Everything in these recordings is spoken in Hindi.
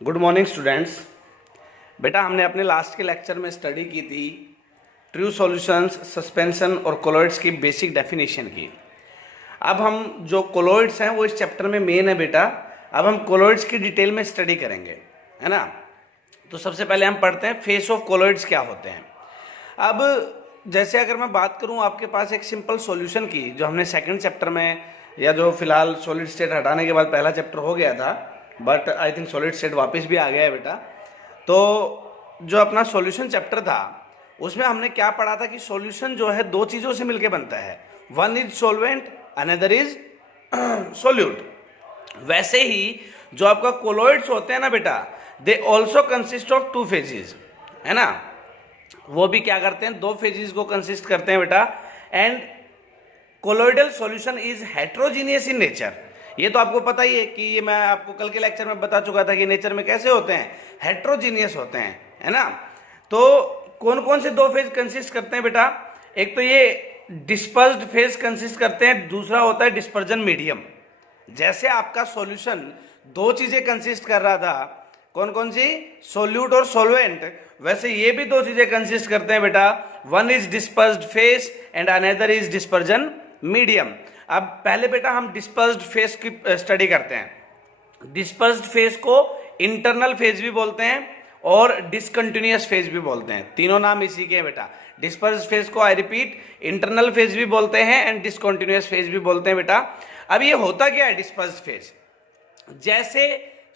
Good morning students. बेटा हमने अपने लास्ट के लेक्चर में स्टडी की थी ट्रू सॉल्यूशंस, सस्पेंशन और कोलॉइड्स की बेसिक डेफिनेशन की। अब हम जो कोलॉइड्स हैं वो इस चैप्टर में मेन है बेटा। अब हम कोलॉइड्स की डिटेल में स्टडी करेंगे, है ना। तो सबसे पहले हम पढ़ते हैं फेस ऑफ कोलॉइड्स क्या होते हैं। अब जैसे अगर मैं बात करूं आपके पास एक सिंपल सॉल्यूशन की, जो हमने सेकंड चैप्टर में, या जो फिलहाल सॉलिड स्टेट हटाने के बाद पहला चैप्टर हो गया था, but I think solid state वापस भी आ गया है बेटा। तो जो अपना सॉल्यूशन चैप्टर था उसमें हमने क्या पढ़ा था कि सॉल्यूशन जो है दो चीज़ों से मिलकर बनता है, one is solvent, another is solute. वैसे ही जो आपका कोलॉइड्स होते हैं ना बेटा, they also consist of two phases, है ना। वो भी क्या करते हैं, दो फेजेस को कंसिस्ट करते हैं बेटा। And colloidal solution is heterogeneous in nature. ये तो आपको पता ही है कि ये मैं आपको कल के लेक्चर में बता चुका था कि नेचर में कैसे होते हैं, हेट्रोजीनियस होते हैं, है ना। तो कौन कौन से दो फेज कंसिस्ट करते हैं बेटा, एक तो ये डिस्पर्स्ड फेज कंसिस्ट करते हैं, दूसरा होता है डिस्पर्जन मीडियम। जैसे आपका सॉल्यूशन दो चीजें कंसिस्ट कर रहा था, कौन कौन सी, सोल्यूट और सॉल्वेंट, वैसे ये भी दो चीजें कंसिस्ट करते हैं बेटा, one is dispersed phase and another is dispersion medium. अब पहले बेटा हम डिस्पर्स्ड फेज की स्टडी करते हैं। डिस्पर्स्ड फेज को इंटरनल फेज भी बोलते हैं और डिसकंटिन्यूअस फेज भी बोलते हैं, तीनों नाम इसी के हैं बेटा। डिस्पर्स्ड फेज को आई रिपीट इंटरनल फेज भी बोलते हैं एंड डिसकंटिन्यूअस फेज भी बोलते हैं बेटा। अब ये होता क्या है डिस्पर्स्ड फेज, जैसे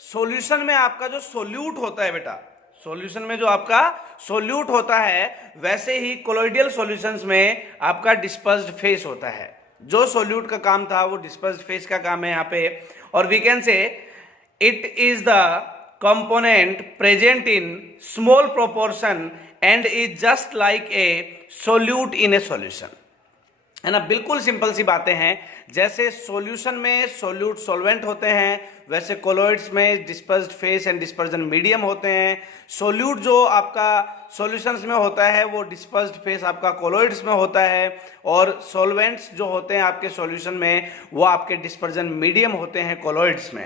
सॉल्यूशन में आपका जो सोल्यूट होता है बेटा, सॉल्यूशन में जो आपका सोल्यूट होता है, वैसे ही कोलॉइडल सॉल्यूशंस में आपका डिस्पर्स्ड फेज होता है। जो सोल्यूट का काम था वो डिस्पर्स्ड फेज का काम है यहाँ पे। और we can say it is the component present in small proportion and is just like a solute in a solution, है ना। बिल्कुल सिंपल सी बातें हैं। जैसे सॉल्यूशन में सोल्यूट सॉल्वेंट होते हैं, वैसे कोलॉइड्स में dispersed phase and dispersion medium होते हैं। सोल्यूट जो आपका सॉल्यूशंस में होता है वो डिस्पर्स्ड फेज आपका कोलॉइड्स में होता है, और सॉल्वेंट्स जो होते हैं आपके सॉल्यूशन में वो आपके डिस्पर्जन मीडियम होते हैं कोलॉइड्स में,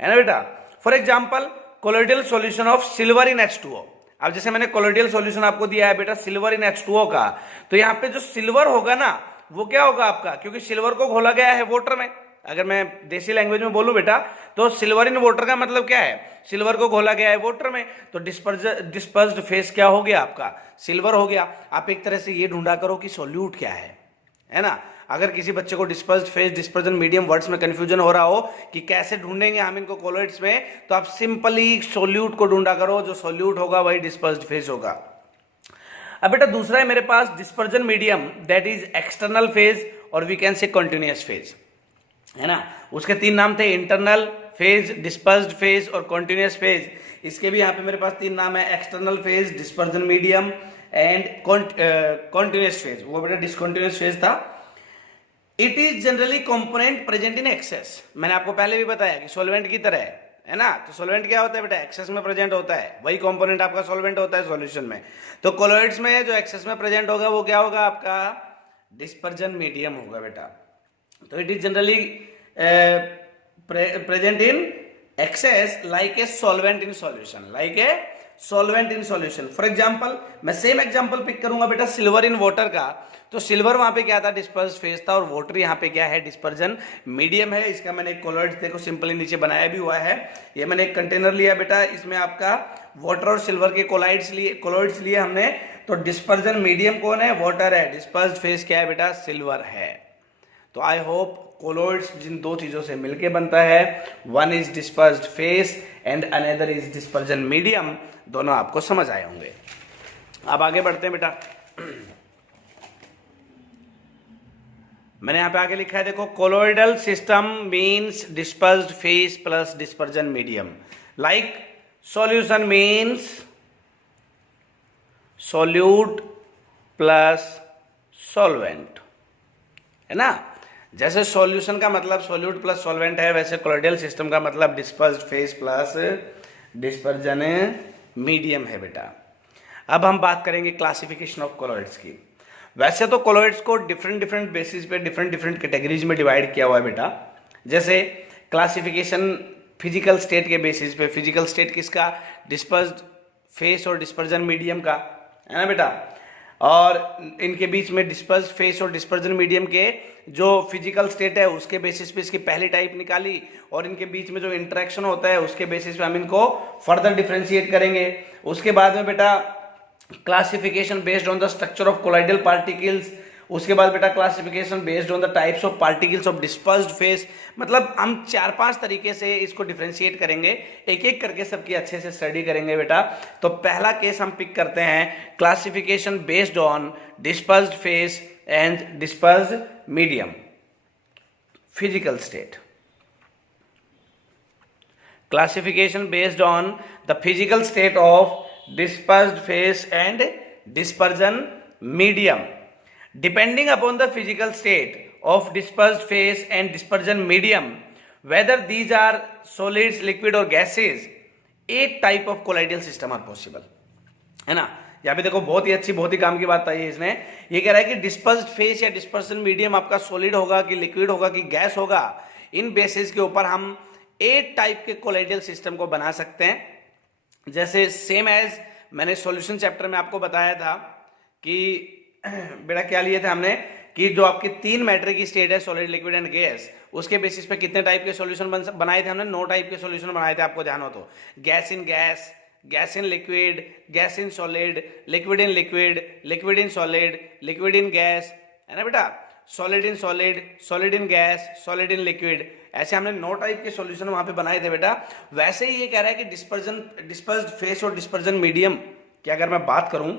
है ना बेटा। For example colloidal solution of silver in H2O। अब जैसे मैंने कोलॉइडल सॉल्यूशन आपको दिया है बेटा सिल्वर इन H2O का, तो यहाँ पे जो सिल्वर होगा ना वो क्या होगा आपका, क्योंकि सिल्वर को घोला गया है वाटर में। अगर मैं देसी लैंग्वेज में बोलूं बेटा तो सिल्वर इन वाटर का मतलब क्या है, सिल्वर को घोला गया है वाटर में, तो डिस्पर्स्ड फेज क्या हो गया आपका, सिल्वर हो गया। आप एक तरह से ये ढूंढा करो कि सोल्यूट क्या है ना। अगर किसी बच्चे को dispersed phase dispersion medium words में कंफ्यूजन हो रहा हो कि कैसे ढूंढेंगे हम इनको कोलॉइड्स में, तो आप सिंपली सोल्यूट को ढूंढा करो, जो सोल्यूट होगा वही डिस्पर्स्ड फेज होगा। अब बेटा दूसरा है मेरे पास dispersion medium, that is external phase और we can say continuous phase, है ना। उसके तीन नाम थे, इंटरनल फेज, डिस्पर्स्ड फेज और कंटिन्यूअस फेज। इसके भी यहाँ पे मेरे पास तीन नाम है, external phase, dispersion medium and continuous phase. वो बेटा डिसकंटिन्यूअस फेज था। It is generally component present in excess. मैंने आपको पहले भी बताया कि सॉल्वेंट की तरह है ना। तो सॉल्वेंट क्या होता है बेटा, एक्सेस में प्रेजेंट होता है, वही कंपोनेंट आपका सॉल्वेंट होता है सॉल्यूशन में। तो कोलॉइड्स में जो एक्सेस में प्रेजेंट होगा वो क्या होगा आपका, डिस्पर्जन मीडियम होगा बेटा। तो it is generally present in access like a solvent in solution, like a solvent in solution. For example मैं सेम एग्जांपल पिक करूंगा बेटा सिल्वर इन वाटर का, तो सिल्वर वहां पे क्या था, डिस्पर्स फेज था, और वाटर यहाँ पे क्या है, डिस्पर्जन मीडियम है। इसका मैंने एक कोलॉइड देखो सिंपली नीचे बनाया भी हुआ है। ये मैंने एक कंटेनर लिया बेटा, इसमें आपका वाटर और सिल्वर के कोलॉइड्स लिए हमने। तो डिस्पर्जन मीडियम कौन है, वाटर है, डिस्पर्स्ड फेज क्या है बेटा, सिल्वर है। तो आई होप कोलॉइड्स जिन दो चीजों से मिलके बनता है, one is dispersed phase and another is dispersion medium, दोनों आपको समझ आए होंगे। अब आगे बढ़ते हैं बेटा। मैंने यहां पे आगे लिखा है देखो, colloidal system means dispersed phase plus dispersion medium, like solution means solute plus solvent, है ना। जैसे सॉल्यूशन का मतलब सोल्यूट प्लस सॉल्वेंट है, वैसे कोलॉइडल सिस्टम का मतलब dispersed phase plus dispersion medium है बेटा। अब हम बात करेंगे क्लासिफिकेशन ऑफ कोलॉइड्स की। वैसे तो कोलॉइड्स को डिफरेंट बेसिस पे डिफरेंट कैटेगरीज में डिवाइड किया हुआ है बेटा। जैसे क्लासिफिकेशन फिजिकल स्टेट के बेसिस पे। फिजिकल स्टेट किसका? डिस्पर्स्ड फेस और डिस्पर्जन मीडियम का, है ना बेटा। और इनके बीच में डिस्पर्स्ड फेस और डिस्पर्जन मीडियम के जो फिजिकल स्टेट है उसके बेसिस पे इसकी पहली टाइप निकाली, और इनके बीच में जो इंटरेक्शन होता है उसके बेसिस पे हम इनको फर्दर डिफरेंशिएट करेंगे। उसके बाद में बेटा classification based on the structure of colloidal particles. उसके बाद बेटा classification based on the types of particles of dispersed phase. मतलब हम 4-5 तरीके से इसको डिफरेंशिएट करेंगे, एक एक करके सबकी अच्छे से स्टडी करेंगे बेटा। तो पहला केस हम पिक करते हैं, classification based on dispersed phase and dispersed medium. Physical state, classification based on the physical state of dispersed face and dispersion medium. Depending upon the physical state of dispersed face and dispersion medium, whether these are solids, liquid or gases, 8 type of colloidal system are possible, है ना। यहाँ पे देखो बहुत ही काम की बात आई है इसमें। ये कह रहा है कि डिस्पर्स्ड फेस या डिस्पर्सन मीडियम आपका सॉलिड होगा कि लिक्विड होगा कि गैस होगा, इन बेसिस के ऊपर हम 8 टाइप के कोलाइडल सिस्टम को बना सकते हैं। जैसे सेम एज मैंने सॉल्यूशन चैप्टर में आपको बताया था कि बेटा क्या लिए थे हमने, कि जो आपकी 3 मैटर की स्टेट है सॉलिड, लिक्विड एंड गैस, उसके बेसिस पे कितने टाइप के सॉल्यूशन बनाए थे हमने? 9 टाइप के सॉल्यूशन बनाए थे, आपको ध्यान हो तो। Gas in gas, gas in liquid, gas in solid, liquid in liquid, liquid in solid, liquid in gas, है ना बेटा। Solid in solid, solid in gas, solid in liquid, ऐसे हमने 9 टाइप के सॉल्यूशन वहां पे बनाए थे बेटा। वैसे ही ये कह रहा है कि डिस्पर्स्ड फेस और डिस्पर्जन मीडियम की अगर मैं बात करूं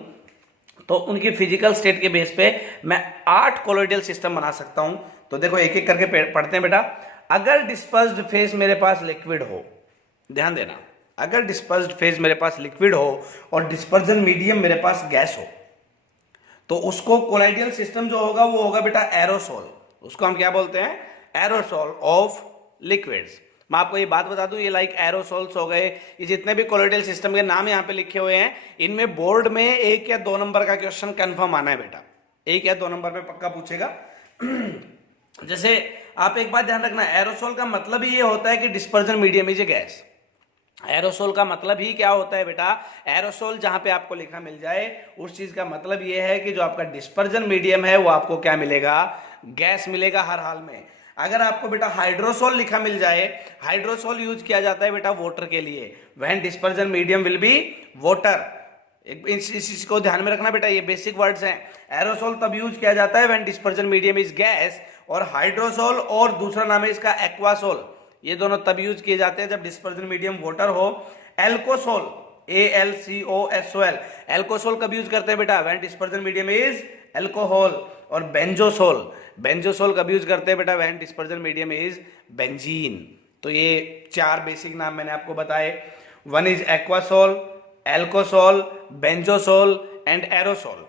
तो उनकी फिजिकल स्टेट के बेस पे मैं 8 कोलोइडल सिस्टम बना सकता हूं। तो देखो एक एक करके पढ़ते हैं बेटा। अगर डिस्पर्स्ड फेस मेरे पास लिक्विड हो, ध्यान देना, अगर डिस्पर्स्ड फेस मेरे पास लिक्विड हो और डिस्पर्जन मीडियम मेरे पास गैस हो, तो उसको कोलाइडल सिस्टम जो होगा वो होगा बेटा एरोसोल। उसको हम क्या बोलते हैं? Aerosol of liquids. मैं आपको ये बात बता दूं, ये लाइक एरोसोल्स हो गए, ये जितने भी कोलोइडल सिस्टम के नाम यहाँ पे लिखे हुए हैं, इनमें बोर्ड में 1 या 2 नंबर का क्वेश्चन कंफर्म आना है बेटा। 1 या 2 नंबर में पक्का पूछेगा। जैसे आप एक बात ध्यान रखना, एरोसोल का मतलब ही ये होता है कि dispersion medium is a gas. Aerosol का मतलब ही क्या होता है बेटा? एरोसोल जहां पे आपको लिखा मिल जाए उस चीज का मतलब ये है कि जो आपका डिस्पर्जन मीडियम है वो आपको क्या मिलेगा? गैस मिलेगा हर हाल में। अगर आपको बेटा हाइड्रोसोल लिखा मिल जाए, हाइड्रोसोल यूज किया जाता है बेटा वाटर के लिए, when dispersion medium will be water. इस चीज को ध्यान में रखना बेटा, ये बेसिक वर्ड्स हैं। एरोसोल तब यूज किया जाता है when dispersion medium is gas, और हाइड्रोसोल और दूसरा नाम है इसका एक्वासोल, ये दोनों तब यूज किए जाते हैं जब डिस्पर्जन मीडियम वाटर हो। एल्कोसोल, ALCOSOL, एल्कोसोल कब यूज करते हैं बेटा? When dispersion medium is alcohol. और बेंजोसोल, बेंजोसोल कब यूज करते हैं बेटा? When dispersion medium is benzene. तो ये 4 बेसिक नाम मैंने आपको बताए। One is Aquasol, एल्कोसोल, बेंजोसोल and aerosol,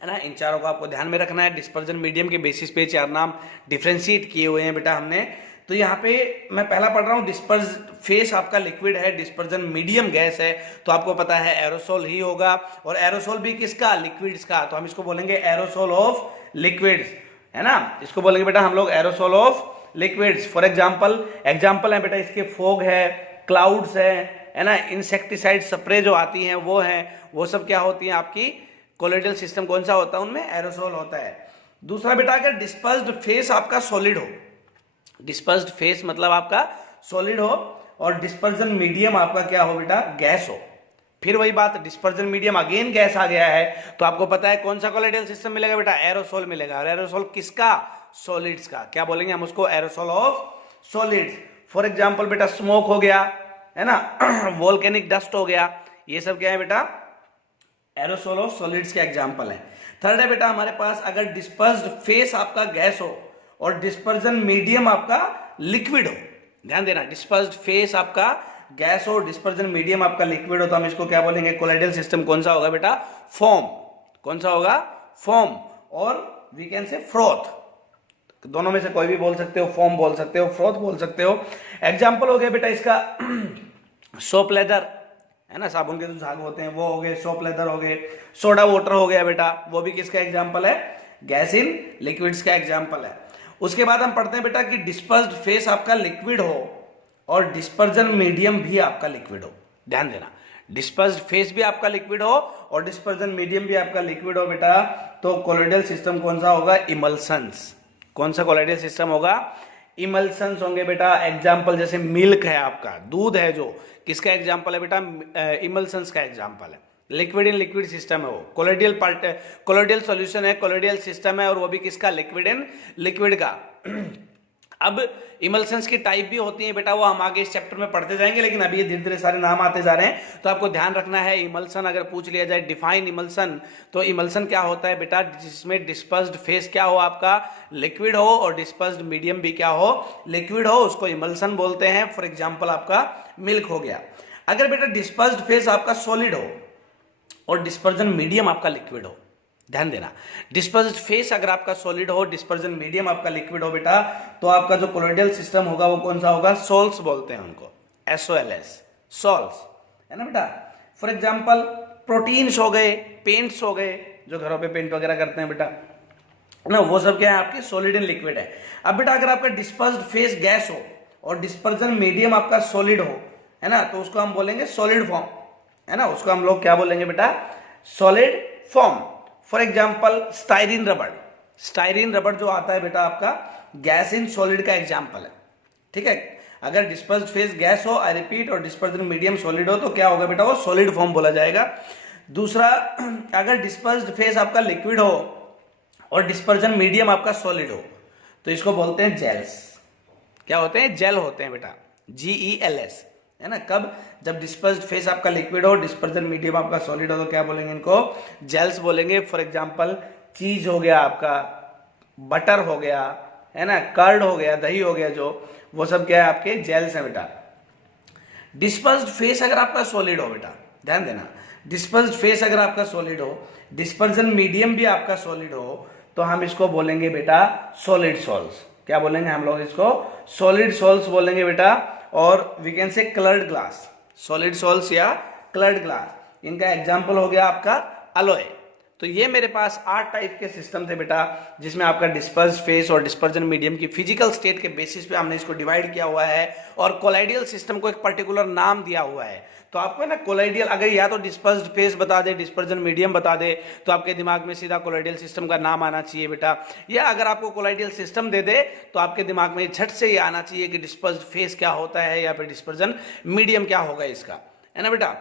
है ना। इन चारों को आपको ध्यान में रखना है। डिस्पर्जन मीडियम के बेसिस पे 4 नाम डिफ्रेंशिएट किए हुए हैं बेटा हमने। तो यहाँ पे मैं पहला पढ़ रहा हूँ, डिस्पर्ज फेस आपका लिक्विड है, डिस्पर्जन मीडियम गैस है, तो आपको पता है एरोसोल ही होगा। और एरोसोल भी किसका? लिक्विड्स का। तो हम इसको बोलेंगे एरोसोल ऑफ लिक्विड्स, है ना। इसको बोलेंगे बेटा हम लोग aerosol of liquids. For example है बेटा इसके फॉग है, क्लाउड्स है ना, इंसेक्टिसाइड स्प्रे जो आती हैं वो हैं, वो सब क्या होती हैं आपकी? कोलोइडल सिस्टम कौन सा होता है? उनमें एरोसोल होता है। दूसरा बेटा, अगर डिस्पर्स्ड फेस आपका सॉलिड हो, डिस्पर्स्ड फेस मतलब आपका सॉलिड हो, और डिस्पर्जन मीडियम आपका क्या हो बेटा? गैस हो। फिर वही बात, डिस्पर्जन मीडियम अगेन गैस आ गया है, तो आपको पता है कौन सा कोलोइडल सिस्टम मिलेगा बेटा? एरोसोल मिलेगा। और एरोसोल किसका? सॉलिड्स का। क्या बोलेंगे हम उसको? Aerosol of solids. For example बेटा स्मोक हो गया, है ना, वोल्केनिक डस्ट हो गया, ये सब क्या है बेटा? एरोसोल ऑफ सॉलिड्स के एग्जांपल है। थर्ड है बेटा हमारे पास, अगर डिस्पर्स्ड फेस आपका गैस हो और डिस्पर्जन मीडियम आपका लिक्विड हो, ध्यान देना, डिस्पर्स्ड फेस आपका गैस हो, डिस्पर्जन मीडियम आपका लिक्विड हो, तो हम इसको क्या बोलेंगे? कोलोइडल सिस्टम कौन सा होगा बेटा? फोम। कौन सा होगा? फोम। और वी कैन से फ्रोथ, दोनों में से कोई भी बोल सकते हो, फोम बोल सकते हो, फ्रोथ बोल सकते हो। एग्जाम्पल हो गया बेटा इसका सोप लेदर, है ना, साबुन के जो झाग होते हैं वो हो गए, सोप लेदर हो गए। सोडा वाटर हो गया बेटा, वो भी किसका एग्जाम्पल है? गैस इन लिक्विड्स का एग्जाम्पल है। उसके बाद हम पढ़ते हैं बेटा कि डिस्पर्स्ड फेस आपका लिक्विड हो और डिस्पर्जन मीडियम भी आपका लिक्विड हो। ध्यान देना, डिस्पर्स्ड फेस भी आपका लिक्विड हो और डिस्पर्जन मीडियम भी आपका लिक्विड हो बेटा, तो कोलोइडल सिस्टम कौन सा होगा? इमल्सन्स। कौन सा कोलोइडल सिस्टम होगा? इमल्सन्स होंगे बेटा। एग्जाम्पल जैसे मिल्क है आपका, दूध है जो, किसका एग्जाम्पल है बेटा? इमल्सन्स का एग्जाम्पल है। लिक्विड इन लिक्विड सिस्टम है वो, कोलोइडल पार्ट, कोलोइडल सॉल्यूशन है, कोलोइडल सिस्टम है, और वो भी किसका? लिक्विड इन लिक्विड का। अब इमल्सन्स की टाइप भी होती है बेटा, वो हम आगे इस चैप्टर में पढ़ते जाएंगे, लेकिन अभी ये धीरे धीरे सारे नाम आते जा रहे हैं, तो आपको ध्यान रखना है। इमल्सन अगर पूछ लिया जाए डिफाइन इमल्सन, तो इमल्सन क्या होता है बेटा? जिसमें डिस्पर्स्ड फेस क्या हो आपका? लिक्विड हो, और डिस्पर्स्ड मीडियम भी क्या हो? लिक्विड हो, उसको इमल्सन बोलते हैं। फॉर एग्जाम्पल आपका मिल्क हो गया। अगर बेटा डिस्पर्स्ड फेस आपका सॉलिड हो और डिस्पर्जन मीडियम आपका लिक्विड हो, ध्यान देना, डिस्पर्स्ड फेस अगर आपका सॉलिड हो, डिस्पर्जन मीडियम आपका लिक्विड हो बेटा, तो आपका जो कोलोइडल सिस्टम होगा वो कौन सा होगा? सोल्स बोलते हैं उनको, SOLS, सोल्स, है ना बेटा। फॉर एग्जांपल प्रोटीन्स हो गए, पेंट्स हो गए, जो घरों पे पेंट वगैरह करते हैं बेटा ना, वो सब क्या है? आपके सॉलिड एंड लिक्विड है। अब बेटा अगर आपका डिस्पर्स्ड फेस गैस हो और डिस्पर्जन मीडियम आपका सॉलिड हो, है ना, तो उसको हम बोलेंगे सॉलिड फॉर्म, है ना, उसको हम लोग क्या बोलेंगे बेटा? Solid form. For example styrene रबड़, स्टाइरिन रबड़ जो आता है बेटा आपका गैस इन सॉलिड का एग्जाम्पल है, ठीक है। अगर डिस्पर्स्ड फेस गैस हो, आई रिपीट, और डिस्पर्जन मीडियम सॉलिड हो, तो क्या होगा बेटा? वो सॉलिड फॉर्म बोला जाएगा। दूसरा, अगर डिस्पर्स्ड फेस आपका लिक्विड हो और डिस्पर्जन मीडियम आपका सॉलिड हो, तो इसको बोलते हैं जेल्स। क्या होते हैं? जेल होते हैं बेटा, GELS, है ना। कब? जब डिस्पर्स्ड फेस आपका लिक्विड हो, डिस्पर्जन मीडियम आपका सॉलिड हो, तो क्या बोलेंगे? इनको जेल्स बोलेंगे। फॉर एग्जांपल चीज हो गया आपका, बटर हो गया, है ना, कर्ड हो गया, दही हो गया, जो वो सब क्या है? आपके जेल्स हैं बेटा। डिस्पर्स्ड फेस अगर आपका सॉलिड हो बेटा, ध्यान देना, डिस्पर्स्ड फेस अगर आपका सॉलिड हो, डिस्पर्जन मीडियम भी आपका सॉलिड हो, तो हम इसको बोलेंगे बेटा सॉलिड सॉल्स। क्या बोलेंगे हम लोग? इसको सॉलिड सॉल्स बोलेंगे बेटा। और we can say coloured glass, solid sols या कलर्ड ग्लास। इनका एग्जांपल हो गया आपका अलोए। तो ये मेरे पास 8 टाइप के सिस्टम थे बेटा, जिसमें आपका डिस्पर्स्ड फेस और डिस्पर्जन मीडियम की फिजिकल स्टेट के बेसिस पे हमने इसको डिवाइड किया हुआ है, और कोलाइडियल सिस्टम को एक पर्टिकुलर नाम दिया हुआ है। तो आपको ना कोलाइडियल, अगर या तो डिस्पर्स्ड फेस बता दे, डिस्पर्जन मीडियम बता दे, तो आपके दिमाग में सीधा कोलाइडियल सिस्टम का नाम आना चाहिए बेटा। या अगर आपको कोलाइडियल सिस्टम दे दे, तो आपके दिमाग में झट से ये आना चाहिए कि डिस्पर्स्ड फेस क्या होता है, या फिर डिस्पर्जन मीडियम क्या होगा इसका, है ना बेटा।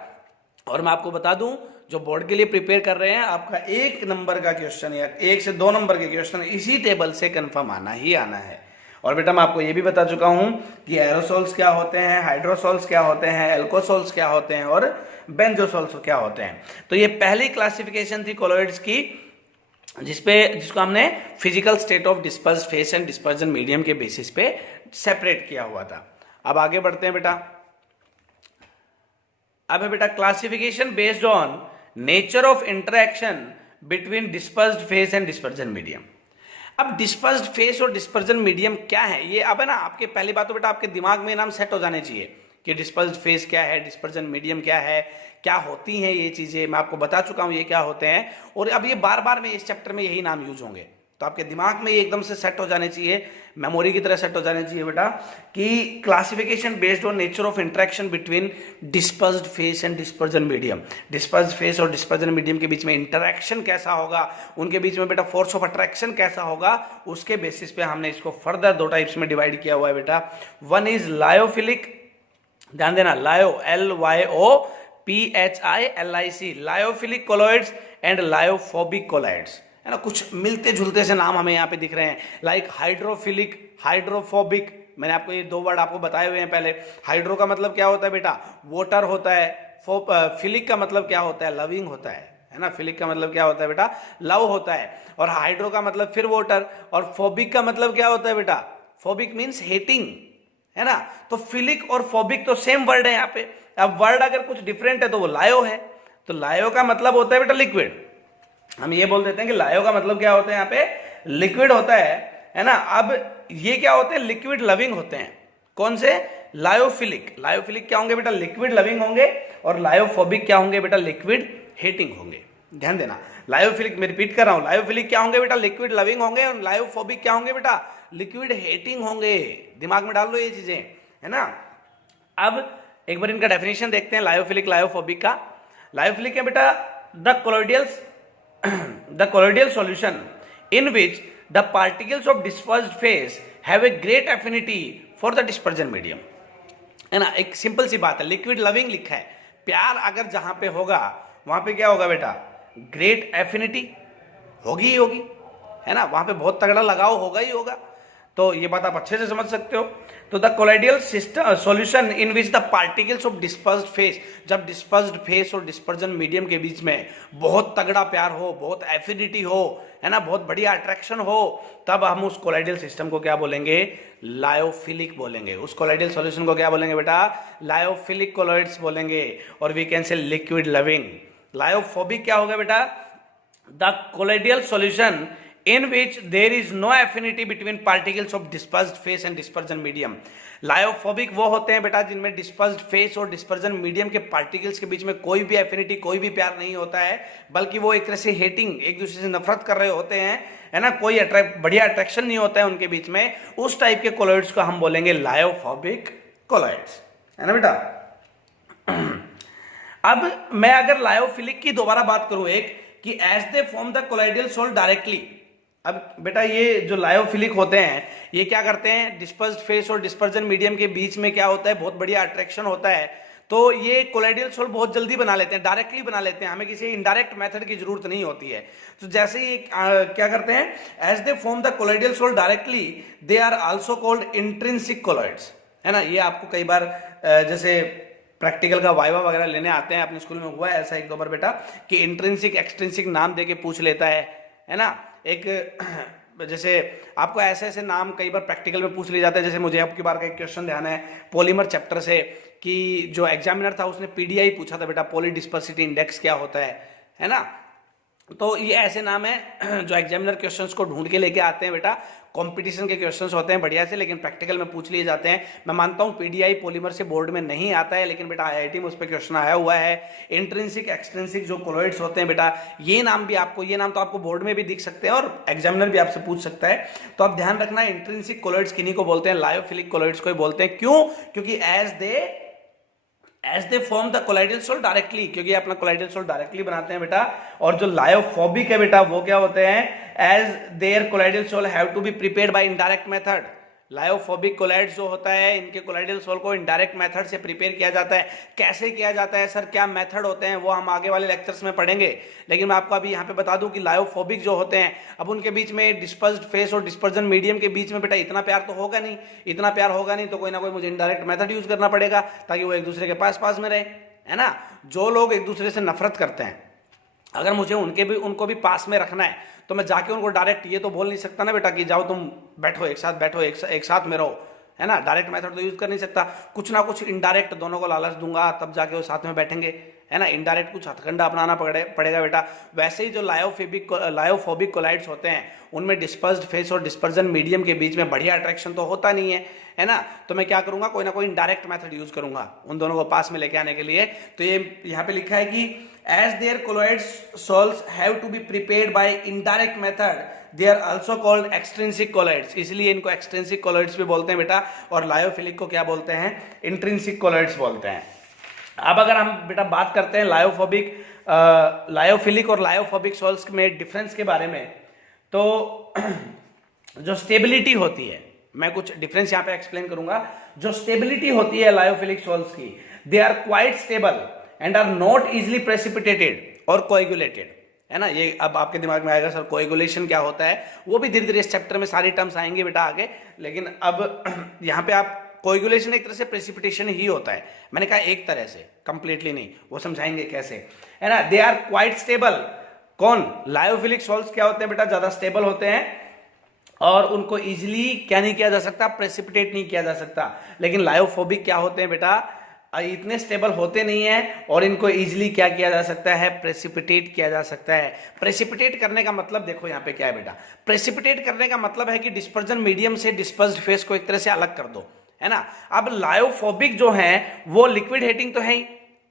और मैं आपको बता दूं, जो बोर्ड के लिए प्रिपेयर कर रहे हैं, आपका 1 नंबर का क्वेश्चन या 1 से 2 नंबर के क्वेश्चन इसी टेबल से कंफर्म आना ही आना है। और बेटा मैं आपको ये भी बता चुका हूं कि एरोसोल्स क्या होते हैं, हाइड्रोसोल्स क्या होते हैं, एल्कोसोल्स क्या होते हैं, और बेंजोसोल्स क्या होते हैं। तो ये पहली क्लासिफिकेशन थी कोलॉइड्स की, जिसको हमने physical state of dispersed phase and dispersion medium के बेसिस पे सेपरेट किया हुआ था। अब आगे बढ़ते हैं बेटा। अब है बेटा classification based on nature of interaction between dispersed phase and dispersion medium. अब डिस्पर्स्ड फेस और डिस्पर्जन मीडियम क्या है, ये अब है ना आपके पहली बात तो बेटा आपके दिमाग में नाम सेट हो जाने चाहिए कि डिस्पर्स्ड फेस क्या है, डिस्पर्जन मीडियम क्या है, क्या होती हैं ये चीजें। मैं आपको बता चुका हूं ये क्या होते हैं, और अब ये बार बार में इस चैप्टर में यही नाम यूज होंगे, तो आपके दिमाग में ये एकदम से सेट हो जाने चाहिए, मेमोरी की तरह सेट हो जाने चाहिए बेटा, कि classification based on nature of interaction between dispersed phase and dispersion medium. Dispersed phase और डिस्पर्जन मीडियम के बीच में इंटरेक्शन कैसा होगा, उनके बीच में बेटा फोर्स ऑफ अट्रैक्शन कैसा होगा, उसके बेसिस पे हमने इसको फर्दर 2 टाइप्स में डिवाइड किया हुआ है बेटा। वन इज लायोफिलिक, ध्यान देना, लायो LYOPHILIC, lyophilic colloids and lyophobic colloids, है ना। कुछ मिलते जुलते से नाम हमें यहाँ पे दिख रहे हैं, लाइक हाइड्रोफिलिक, हाइड्रोफोबिक। मैंने आपको ये 2 वर्ड आपको बताए हुए हैं पहले। हाइड्रो का मतलब क्या होता है बेटा? वाटर होता है। फिलिक का मतलब क्या होता है? लविंग होता है ना। फिलिक का मतलब क्या होता है बेटा? लव होता है। और हाइड्रो का मतलब फिर वाटर, और फोबिक का मतलब क्या होता है बेटा? फोबिक मीन्स हेटिंग, है ना। तो फिलिक और फोबिक तो सेम वर्ड है यहाँ पे। अब वर्ड अगर कुछ डिफरेंट है तो वो लायो है। तो लायो का मतलब होता है बेटा लिक्विड। हम ये बोल देते हैं कि लायो का मतलब क्या होता है यहाँ पे? लिक्विड होता है ना। अब ये क्या होते हैं? लिक्विड लविंग होते हैं। कौन से? लायोफिलिक। लायोफिलिक क्या होंगे बेटा? लिक्विड लविंग होंगे। और लायोफोबिक क्या होंगे बेटा? लिक्विड हेटिंग होंगे। ध्यान देना, लायोफिलिक, मैं रिपीट कर रहा हूं, लायोफिलिक क्या होंगे बेटा? लिक्विड लविंग होंगे। और लायोफोबिक क्या होंगे बेटा? लिक्विड हेटिंग होंगे। दिमाग में डाल लो ये चीजें, है ना। अब एक बार इनका डेफिनेशन देखते हैं लायोफिलिक लायोफोबिक का। लायोफिलिक है बेटा the colloidal solution in which the particles of dispersed phase have a great affinity for the dispersion medium, है ना। एक सिंपल सी बात है, लिक्विड लविंग लिखा है, प्यार अगर जहां पे होगा वहां पे क्या होगा बेटा, ग्रेट एफिनिटी होगी ही होगी, है ना, वहां पे बहुत तगड़ा लगाव होगा ही होगा। तो ये बात आप अच्छे से समझ सकते हो। तो the colloidal system solution in which the particles of dispersed phase, जब डिस्पर्स्ड फेस और डिस्पर्जन मीडियम के बीच में बहुत तगड़ा प्यार हो, बहुत एफिनिटी हो, है ना, बहुत बढ़िया अट्रैक्शन हो, तब हम उस कोलाइडियल सिस्टम को क्या बोलेंगे, लायोफिलिक बोलेंगे। उस कोलाइडियल सॉल्यूशन को क्या बोलेंगे बेटा, लायोफिलिक कोलॉइड्स बोलेंगे। और we can say liquid loving. Lyophobic क्या होगा बेटा, the colloidal solution in which there is no affinity between particles of dispersed phase and dispersion medium। Lyophobic वो होते हैं बेटा जिनमें डिस्पर्स्ड फेस और डिस्पर्जन मीडियम के पार्टिकल्स के बीच में कोई भी एफिनिटी, कोई भी प्यार नहीं होता है, बल्कि वो एक तरह से हेटिंग, एक दूसरे से नफरत कर रहे होते हैं, है ना, कोई बढ़िया अट्रैक्शन नहीं होता है उनके बीच में। उस टाइप के कोलॉइड्स को हम बोलेंगे लायोफोबिक कोलॉइड्स, है ना बेटा। अब मैं अगर लायोफिलिक की दोबारा बात करूं एक, कि as they form the colloidal sol directly. अब बेटा ये जो लायोफिलिक होते हैं ये क्या करते हैं, डिस्पर्स्ड फेस और डिस्पर्जन मीडियम के बीच में क्या होता है, बहुत बढ़िया अट्रैक्शन होता है, तो ये कोलाइडियल सोल बहुत जल्दी बना लेते हैं, डायरेक्टली बना लेते हैं, हमें किसी इनडायरेक्ट मेथड की जरूरत नहीं होती है। तो जैसे ही क्या करते हैं, as they form the colloidal sol directly they are also called intrinsic colloids, है ना। ये आपको कई बार जैसे प्रैक्टिकल का वाइवा वगैरह लेने आते हैं, अपने स्कूल में हुआ है ऐसा एक दो बार बेटा, कि इंट्रिंसिक एक्सट्रिंसिक नाम दे के पूछ लेता है ना। एक जैसे आपको ऐसे ऐसे नाम कई बार प्रैक्टिकल में पूछ लिया जाता है। जैसे मुझे आपकी बार का एक क्वेश्चन ध्यान है पॉलीमर चैप्टर से, कि जो एग्जामिनर था उसने पीडीआई पूछा था बेटा, पॉली डिस्पर्सिटी इंडेक्स क्या होता है ना। तो ये ऐसे नाम है जो एग्जामिनर क्वेश्चंस को ढूंढ के लेके आते हैं बेटा, कंपटीशन के क्वेश्चंस होते हैं बढ़िया से, लेकिन प्रैक्टिकल में पूछ लिए जाते हैं। मैं मानता हूं पीडीआई पॉलीमर से बोर्ड में नहीं आता है, लेकिन बेटा आईआईटी में उस पर क्वेश्चन आया हुआ है। इंट्रिंसिक एक्सट्रिंसिक जो कोलॉइड्स होते हैं बेटा, ये नाम तो आपको बोर्ड में भी दिख सकते हैं और एग्जामिनर भी आपसे पूछ सकता है। तो आप ध्यान रखना, इंट्रिंसिक कोलॉइड्स किन्हीं को बोलते हैं, लायोफिलिक कोलॉइड्स को बोलते हैं। क्यों? क्योंकि as they form the colloidal sol directly, क्योंकि अपना कोलाइडियल सोल डायरेक्टली बनाते हैं बेटा। और जो लायोफोबिक है बेटा वो क्या होते हैं, as their colloidal sol have to be prepared by indirect method. Lyophobic colloids जो होता है, इनके कोलाइडियल सोल को इनडायरेक्ट मेथड से प्रिपेयर किया जाता है। कैसे किया जाता है सर, क्या मेथड होते हैं, वो हम आगे वाले लेक्चर्स में पढ़ेंगे। लेकिन मैं आपको अभी यहाँ पे बता दूं कि लायोफोबिक जो होते हैं, अब उनके बीच में डिस्पर्स्ड फेस और डिस्पर्जन मीडियम के बीच में बेटा इतना प्यार तो होगा नहीं, इतना प्यार होगा नहीं, तो कोई ना कोई मुझे इनडायरेक्ट मेथड यूज करना पड़ेगा ताकि वो एक दूसरे के पास में रहे, है ना। जो लोग एक दूसरे से नफरत करते हैं, अगर मुझे उनको भी पास में रखना है, तो मैं जाके उनको डायरेक्ट ये तो बोल नहीं सकता ना बेटा कि जाओ तुम बैठो एक साथ में रहो, है ना। डायरेक्ट मेथड तो यूज कर नहीं सकता, कुछ ना कुछ इनडायरेक्ट दोनों को लालच दूंगा तब जाके वो साथ में बैठेंगे, है ना। इनडायरेक्ट कुछ हथकंडा अपनाना पड़ेगा बेटा। वैसे ही जो लायोफोबिक कोलाइड्स होते हैं, उनमें डिस्पर्स्ड फेस और डिस्पर्जन मीडियम के बीच में बढ़िया अट्रैक्शन तो होता नहीं है ना। तो मैं क्या करूंगा, कोई ना कोई इनडायरेक्ट मेथड यूज करूंगा उन दोनों को पास में लेके आने के लिए। तो ये यहाँ पे लिखा है कि as their colloids sols have to be prepared by indirect method, they are also called extrinsic colloids. इसलिए इनको एक्सट्रिंसिक कोलॉइड्स भी बोलते हैं बेटा। और लायोफिलिक को क्या बोलते हैं, इंट्रिंसिक कोलॉइड्स बोलते हैं। अब अगर हम बेटा बात करते हैं लायोफिलिक और लायोफोबिक सोल्स में डिफरेंस के बारे में, तो जो स्टेबिलिटी होती है, मैं कुछ डिफरेंस यहां पे एक्सप्लेन करूंगा। जो स्टेबिलिटी होती है लायोफिलिक सोल्स की, they are quite stable and are not easily precipitated और कोएगुलेटेड, है ना। ये अब आपके दिमाग में आएगा सर कोएगुलेशन क्या होता है, वो भी धीरे धीरे इस चैप्टर में सारी टर्म्स आएंगे बेटा आगे। लेकिन अब यहाँ पे आप कोएगुलेशन एक तरह से प्रेसिपिटेशन ही होता है, मैंने कहा एक तरह से, कंप्लीटली नहीं, वो समझाएंगे कैसे, है ना। They are quite stable. कौन? लायोफिलिक सोल्स क्या होते हैं बेटा, ज्यादा स्टेबल होते हैं और उनको इजिली क्या नहीं किया जा सकता, प्रेसिपिटेट नहीं किया जा सकता। लेकिन लायोफोबिक क्या होते हैं बेटा, इतने स्टेबल होते नहीं है और इनको इजिली क्या किया जा सकता है, प्रेसिपिटेट किया जा सकता है। प्रेसिपिटेट करने का मतलब देखो यहाँ पे क्या है बेटा, प्रेसिपिटेट करने का मतलब है कि डिस्पर्जन मीडियम से डिस्पर्स्ड फेस को एक तरह से अलग कर दो, है ना। अब लायोफोबिक जो है वो लिक्विड हेटिंग तो है ही,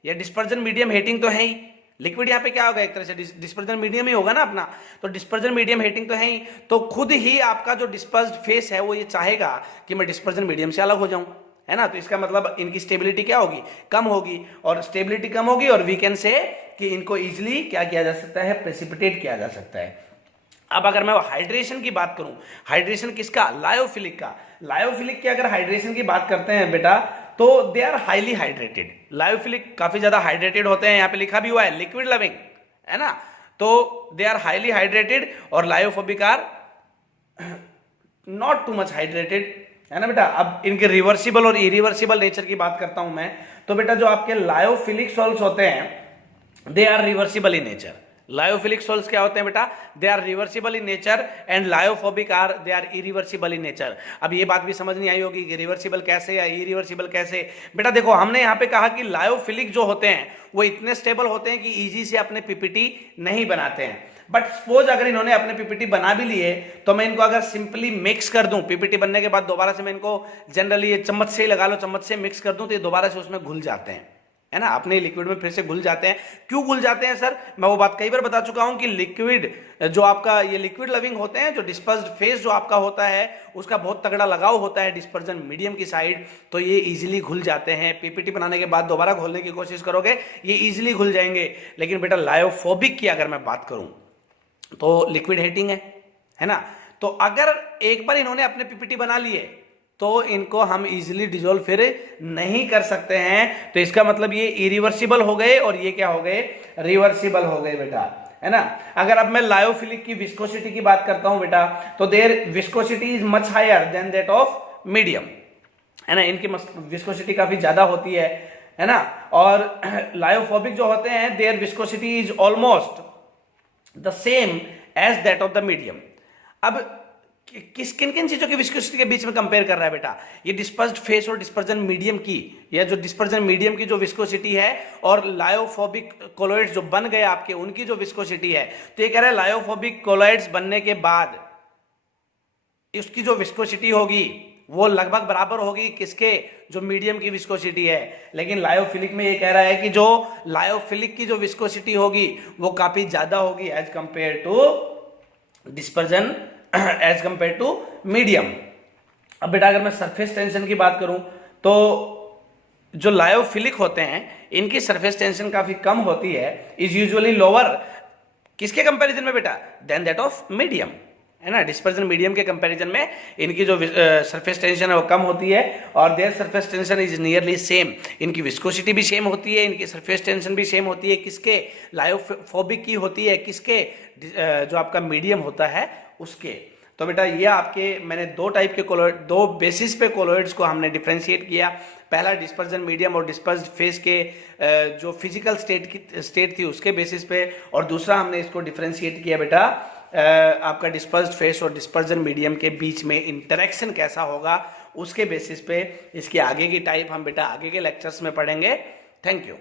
या डिस्पर्जन मीडियम हेटिंग तो है ही। लिक्विड यहाँ पे क्या होगा, एक तरह से डिस्पर्जन मीडियम ही होगा ना अपना, तो डिस्पर्जन मीडियम हेटिंग तो है ही। तो खुद ही आपका जो डिस्पर्स्ड फेस है वो ये चाहेगा कि मैं डिस्पर्जन मीडियम से अलग हो जाऊं, है ना। तो इसका मतलब इनकी स्टेबिलिटी क्या होगी, कम होगी, और स्टेबिलिटी कम होगी और वी कैन से कि इनको इजिली क्या किया जा सकता है, प्रेसिपिटेट किया जा सकता है। अब अगर मैं हाइड्रेशन की बात करूं, हाइड्रेशन किसका, लायोफिलिक का। लायोफिलिक की अगर हाइड्रेशन की बात करते हैं बेटा, तो they are highly hydrated. Lyophilic काफी ज्यादा हाइड्रेटेड होते हैं, यहाँ पे लिखा भी हुआ है लिक्विड लविंग, है ना। तो दे आर हाईली हाइड्रेटेड और lyophobic are not too much hydrated, है ना बेटा। अब इनके रिवर्सिबल और इरिवर्सिबल नेचर की बात करता हूं मैं, तो बेटा जो आपके लायोफिलिक सॉल्ट्स होते हैं they are reversible in nature. Lyophilic salts क्या होते हैं बेटा, they are reversible in nature and lyophobic are they are irreversible in nature. अब ये बात भी समझ नहीं आई होगी कि रिवर्सिबल कैसे या इरिवर्सिबल कैसे। बेटा देखो, हमने यहाँ पे कहा कि लायोफिलिक जो होते हैं वो इतने स्टेबल होते हैं कि इजी से अपने पीपीटी नहीं बनाते हैं। बट सपोज अगर इन्होंने अपने पीपीटी बना भी लिए, तो मैं इनको अगर सिंपली मिक्स कर दूं, पीपीटी बनने के बाद दोबारा से मैं इनको जनरली ये चम्मच से ही लगा लो, चम्मच से मिक्स कर दूं, तो ये दोबारा से उसमें घुल जाते हैं, है ना, अपने लिक्विड में फिर से घुल जाते हैं। क्यों घुल जाते हैं सर, मैं वो बात कई बार बता चुका हूं कि लिक्विड जो आपका ये लिक्विड लविंग होते हैं, जो डिस्पर्स्ड फेस जो आपका होता है उसका बहुत तगड़ा लगाव होता है डिस्पर्जन मीडियम की साइड, तो ये इजीली घुल जाते हैं। पीपीटी बनाने के बाद दोबारा घोलने की कोशिश करोगे ये इजीली घुल जाएंगे। लेकिन बेटा लायोफोबिक की अगर मैं बात करूं तो लिक्विड हेटिंग है ना। तो अगर एक बार इन्होंने अपने पीपीटी बना लिए तो इनको हम इजीली डिजोल्व फिर नहीं कर सकते हैं। तो इसका मतलब ये इरिवर्सिबल हो गए और ये क्या हो गए, रिवर्सिबल हो गए बेटा, है ना। अगर अब मैं लायोफिलिक की विस्कोसिटी की बात करता हूं बेटा, तो their viscosity is much higher than that of medium, है ना। इनकी विस्कोसिटी काफी ज्यादा होती है ना। और लायोफोबिक जो होते हैं their viscosity is almost the same as that of the medium. अब किन किन चीजों की विस्कोसिटी के बीच में कंपेयर कर रहा है बेटा, ये डिस्पर्स्ड फेस और डिस्पर्जन मीडियम की, या जो डिस्पर्जन मीडियम की जो विस्कोसिटी है और लायोफोबिक कोलॉइड्स जो बन गए आपके उनकी जो विस्कोसिटी है। तो ये कह रहा है लायोफोबिक कोलॉइड्स बनने के बाद उसकी जो विस्कोसिटी होगी वो लगभग बराबर होगी किसके, जो मीडियम की विस्कोसिटी है। लेकिन लायोफिलिक में ये कह रहा है कि जो लायोफिलिक की जो विस्कोसिटी होगी वो काफी ज्यादा होगी as compare to dispersion, as compare to medium. अब बेटा अगर मैं सरफेस टेंशन की बात करूं तो जो लायोफिलिक होते हैं इनकी सरफेस टेंशन काफी कम होती है, इज यूजुअली लोअर किसके कंपैरिजन में बेटा, देन दैट ऑफ मीडियम, है ना। डिस्पर्जन मीडियम के कंपैरिजन में इनकी जो सरफेस टेंशन है वो कम होती है और their surface tension is nearly same. इनकी विस्कोसिटी भी सेम होती है, इनकी सरफेस टेंशन भी सेम होती है, किसके, लायोफोबिक की होती है, किसके, जो आपका मीडियम होता है उसके। तो बेटा ये आपके मैंने दो टाइप के कोलॉइड, दो बेसिस पे कोलॉइड्स को हमने डिफरेंशिएट किया। पहला डिस्पर्जन मीडियम और डिस्पर्स्ड फेस के जो फिजिकल स्टेट थी उसके बेसिस पे, और दूसरा हमने इसको डिफरेंशिएट किया बेटा आपका डिस्पर्स्ड फेस और डिस्पर्जन मीडियम के बीच में इंटरेक्शन कैसा होगा उसके बेसिस पे। इसकी आगे की टाइप हम बेटा आगे के लेक्चर्स में पढ़ेंगे। Thank you.